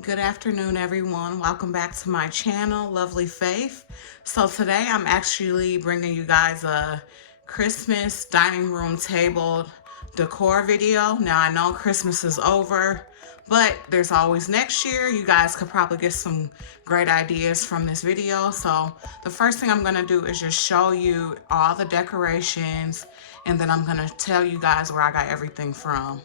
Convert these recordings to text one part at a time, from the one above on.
Good afternoon, everyone. Welcome back to my channel, Lovely Faith. So today I'm actually bringing you guys a Christmas dining room table decor video. Now I know Christmas is over, but there's always next year. You guys could probably get some great ideas from this video. So the first thing I'm gonna do is just show you all the decorations, and then I'm gonna tell you guys where I got everything from.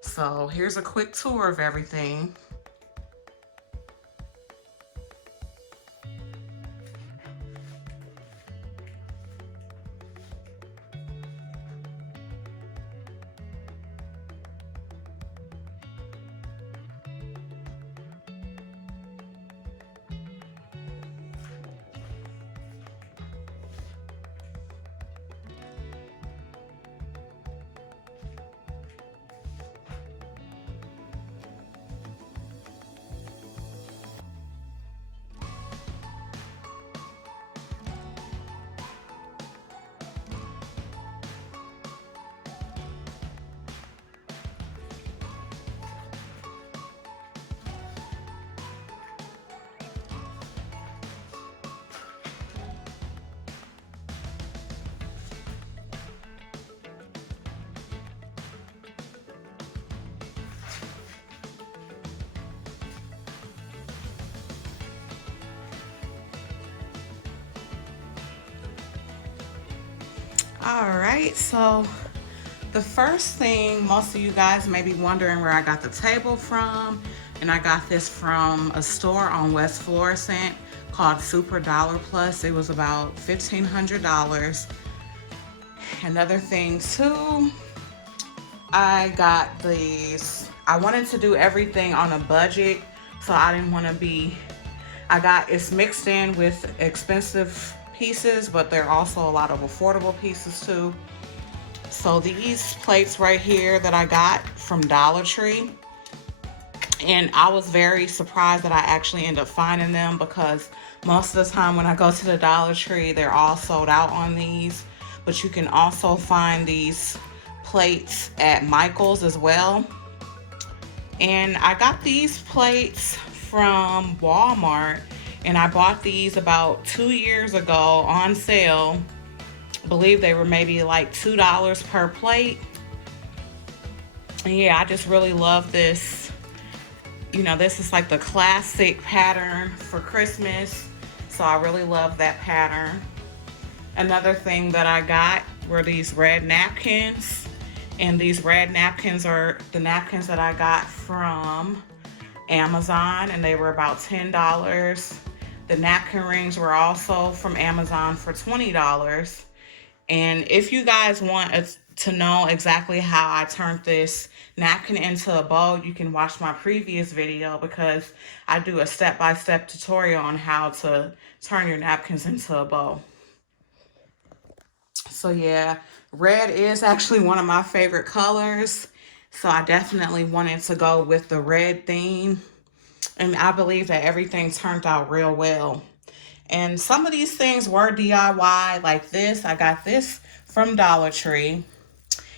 So here's a quick tour of everything. All right, so the first thing, most of you guys may be wondering where I got the table from, and I got this from a store on West Florissant called Super Dollar Plus. It was about $1,500. Another thing too, I got these. I wanted to do everything on a budget, so I didn't want to be, it's mixed in with expensive pieces, but there are also a lot of affordable pieces too. So these plates right here that I got from Dollar Tree, and I was very surprised that I actually ended up finding them, because most of the time when I go to the Dollar Tree, they're all sold out on these. But you can also find these plates at Michael's as well. And I got these plates from Walmart, and I bought these about 2 years ago on sale. I believe they were maybe like $2 per plate. And yeah, I just really love this. You know, this is like the classic pattern for Christmas, so I really love that pattern. Another thing that I got were these red napkins, and these red napkins are the napkins that I got from Amazon, and they were about $10. The napkin rings were also from Amazon for $20. And if you guys want to know exactly how I turned this napkin into a bow, you can watch my previous video, because I do a step-by-step tutorial on how to turn your napkins into a bow. So yeah, red is actually one of my favorite colors, so I definitely wanted to go with the red theme, and I believe that everything turned out real well. And some of these things were DIY, like this. I got this from Dollar Tree,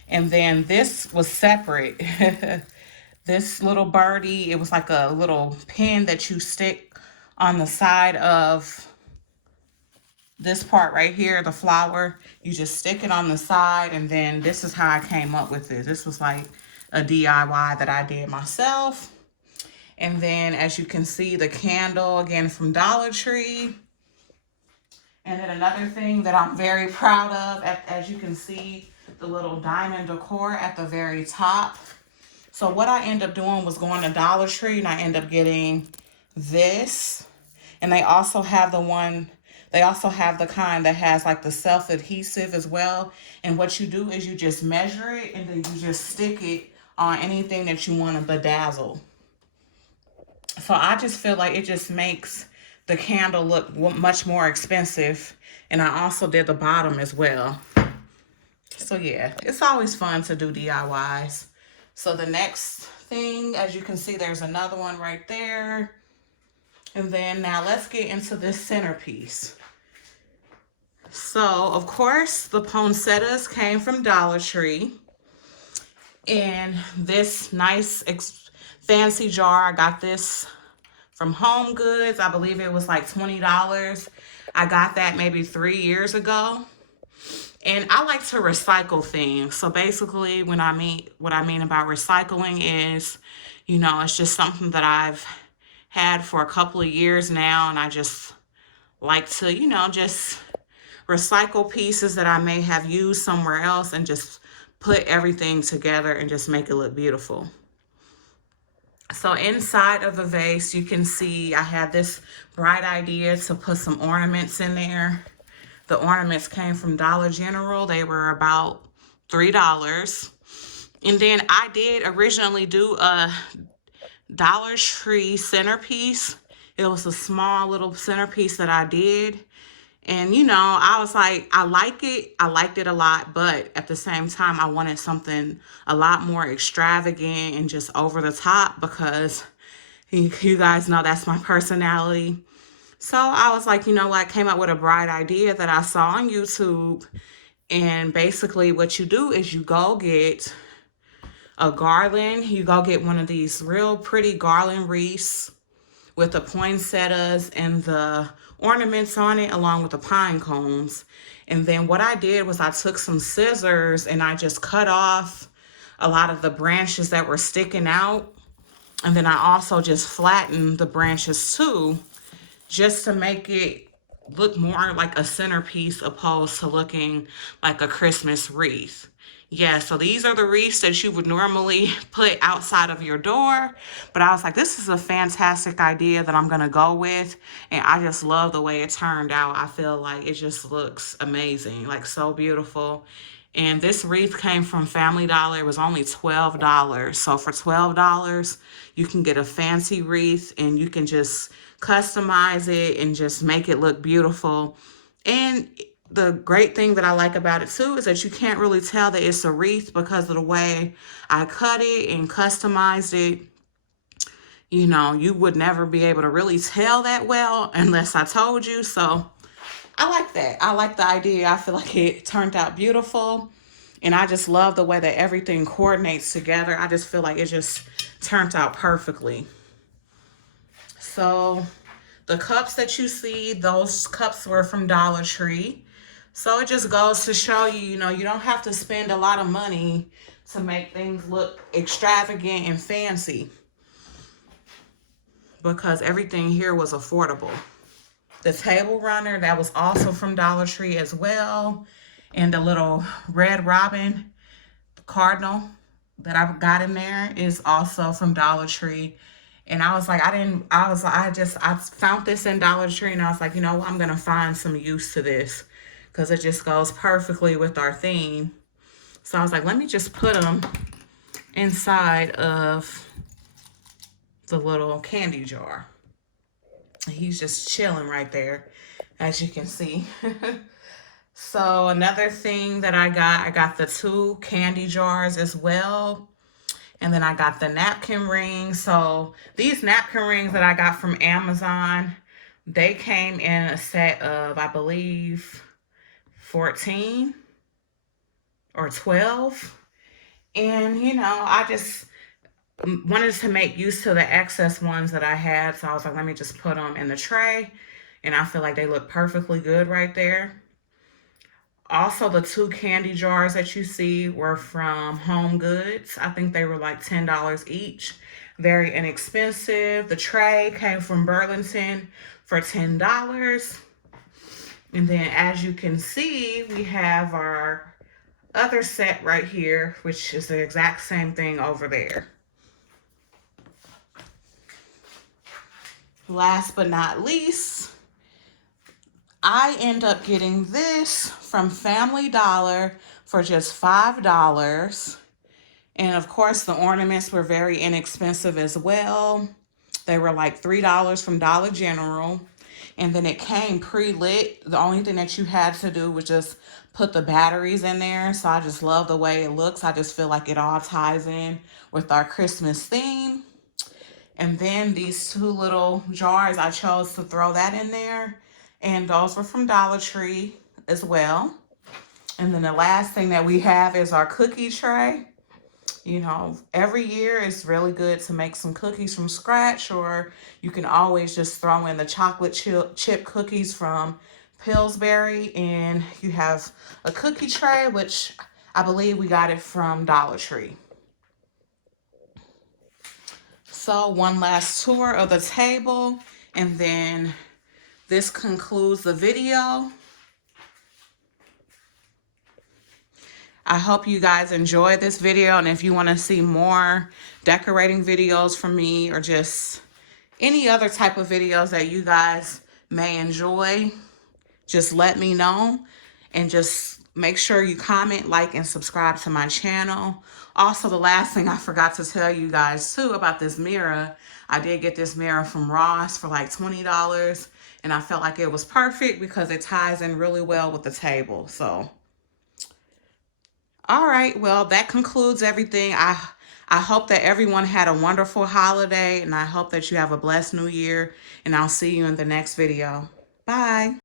and then this was separate. This little birdie, it was like a little pin that you stick on the side of this part right here, the flower. You just stick it on the side, and then this is how I came up with it. This was like a DIY that I did myself. And then, as you can see, the candle, again, from Dollar Tree. And then another thing that I'm very proud of, as you can see, the little diamond decor at the very top. So what I ended up doing was going to Dollar Tree, and I ended up getting this. And they also have the kind that has like the self-adhesive as well. And what you do is you just measure it, and then you just stick it on anything that you want to bedazzle. So I just feel like it just makes the candle look much more expensive. And I also did the bottom as well. So yeah, it's always fun to do DIYs. So the next thing, as you can see, there's another one right there. And then now let's get into this centerpiece. So of course the poinsettias came from Dollar Tree. And this fancy jar. I got this from Home Goods. I believe it was like $20. I got that maybe 3 years ago. And I like to recycle things. So basically, what I mean about recycling is, it's just something that I've had for a couple of years now, and I just like to, just recycle pieces that I may have used somewhere else and just put everything together and just make it look beautiful. So inside of the vase, you can see I had this bright idea to put some ornaments in there. The ornaments came from Dollar General. They were about $3. And then I did originally do a Dollar Tree centerpiece. It was a small little centerpiece that I did. And, I was like, I like it. I liked it a lot. But at the same time, I wanted something a lot more extravagant and just over the top because you guys know that's my personality. So I was like, what? Came up with a bright idea that I saw on YouTube. And basically what you do is you go get a garland. You go get one of these real pretty garland wreaths with the poinsettias and the ornaments on it along with the pine cones. And then what I did was I took some scissors and I just cut off a lot of the branches that were sticking out. And then I also just flattened the branches too, just to make it look more like a centerpiece opposed to looking like a Christmas wreath. Yeah, so these are the wreaths that you would normally put outside of your door. But I was like, this is a fantastic idea that I'm going to go with. And I just love the way it turned out. I feel like it just looks amazing, like so beautiful. And this wreath came from Family Dollar. It was only $12. So for $12, you can get a fancy wreath and you can just customize it and just make it look beautiful. And the great thing that I like about it too is that you can't really tell that it's a wreath because of the way I cut it and customized it. You would never be able to really tell that well unless I told you. So I like that. I like the idea. I feel like it turned out beautiful. And I just love the way that everything coordinates together. I just feel like it just turned out perfectly. So the cups that you see, those cups were from Dollar Tree. So it just goes to show you, you don't have to spend a lot of money to make things look extravagant and fancy because everything here was affordable. The table runner, that was also from Dollar Tree as well. And the little red robin cardinal that I got in there is also from Dollar Tree. And I was like, I found this in Dollar Tree and I was like, I'm going to find some use to this because it just goes perfectly with our theme. So I was like, let me just put them inside of the little candy jar. He's just chilling right there, as you can see. So another thing that I got the 2 candy jars as well. And then I got the napkin rings. So these napkin rings that I got from Amazon, they came in a set of, I believe, 14 or 12. And, I just wanted to make use of the excess ones that I had. So I was like, let me just put them in the tray. And I feel like they look perfectly good right there. Also, the 2 candy jars that you see were from Home Goods. I think they were like $10 each. Very inexpensive. The tray came from Burlington for $10. And then as you can see, we have our other set right here, which is the exact same thing over there. Last but not least, I end up getting this from Family Dollar for just $5. And of course, the ornaments were very inexpensive as well. They were like $3 from Dollar General. And then it came pre-lit. The only thing that you had to do was just put the batteries in there. So I just love the way it looks. I just feel like it all ties in with our Christmas theme. And then these 2 little jars, I chose to throw that in there. And those were from Dollar Tree as well. And then the last thing that we have is our cookie tray. You know, every year it's really good to make some cookies from scratch, or you can always just throw in the chocolate chip cookies from Pillsbury, and you have a cookie tray, which I believe we got it from Dollar Tree. So one last tour of the table, and then this concludes the video. I hope you guys enjoyed this video, and if you want to see more decorating videos from me or just any other type of videos that you guys may enjoy, just let me know, and just make sure you comment, like, and subscribe to my channel. Also, the last thing I forgot to tell you guys too about this mirror, I did get this mirror from Ross for like $20, and I felt like it was perfect because it ties in really well with the table. So all right, well, that concludes everything. I hope that everyone had a wonderful holiday, and I hope that you have a blessed new year, and I'll see you in the next video. Bye.